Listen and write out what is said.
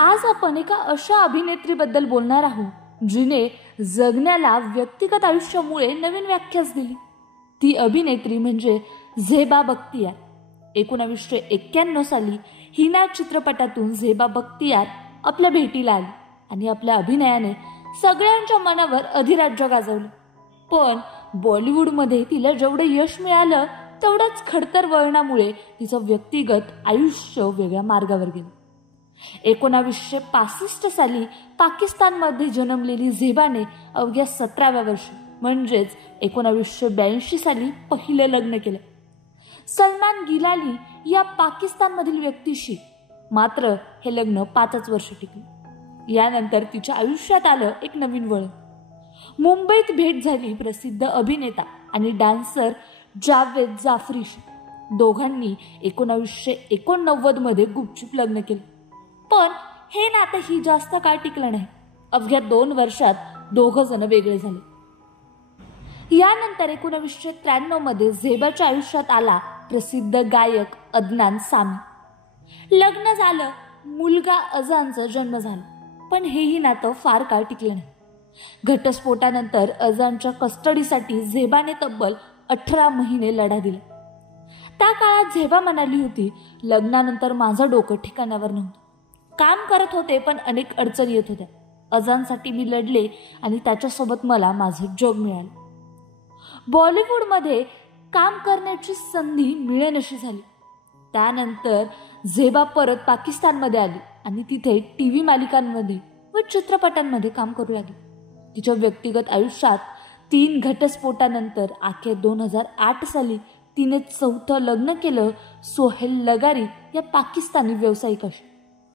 आज आपण एका अशा अभिनेत्रीबद्दल बोलणार आहोत जिने जगण्याला व्यक्तिगत आयुष्यामुळे नवीन व्याख्याच दिली। ती अभिनेत्री म्हणजे झेबा बख्तियार। 1991 साली हिना चित्रपटातून झेबा बख्तियार आपल्या भेटीला आली आणि आपल्या अभिनयाने सगळ्यांच्या मनावर अधिराज्य गाजवलं। पण बॉलिवूडमध्ये तिला जेवढे यश मिळालं तेवढाच खडतर वळणामुळे तिचं व्यक्तिगत आयुष्य वेगळ्या मार्गावर गेलं। 1965 साली पाकिस्तानमध्ये जन्मलेली झेबाने अवघ्या 17व्या वर्षी म्हणजेच 1982 साली पहिले लग्न केलं सलमान गिलानी या पाकिस्तानमधील व्यक्तीशी। मात्र हे लग्न 5च वर्ष टिकलं। यानंतर तिच्या आयुष्यात आलं एक नवीन वळण। मुंबईत भेट झाली प्रसिद्ध अभिनेता आणि डान्सर जावेद जाफरीशी। दोघांनी 1989 मध्ये गुपचूप लग्न केलं, पण हे नातंही जास्त काळ टिकलं नाही। अवघ्या 2 वर्षात दोघं जण वेगळे झाले। यानंतर 1993 मध्ये झेबाच्या आयुष्यात आला प्रसिद्ध गायक अदनान सामी। लग्न झालं, मुलगा अजानचा जन्म झाला, पण हेही नातं फार काळ टिकलं नाही। घटस्फोटानंतर अजानच्या कस्टडीसाठी झेबाने तब्बल 18 महिने लढा दिला। त्या काळात झेबा म्हणाली होती, लग्नानंतर माझं डोकं ठिकाणावर नव्हतं। काम करत होते पण अनेक अडचणी येत होत्या। अजानसाठी मी लढले आणि त्याच्यासोबत मला माझं जग मिळालं। बॉलिवूडमध्ये काम करण्याची संधी मिळेनशी झाली। त्यानंतर झेबा परत पाकिस्तानमध्ये आली आणि तिथे टीव्ही मालिकांमध्ये व चित्रपटांमध्ये काम करू लागली। तिच्या व्यक्तिगत आयुष्यात 3 घटस्फोटानंतर अखेर 2008 साली तिने 4थं लग्न केलं सोहेल लगारी या पाकिस्तानी व्यावसायिकाशी।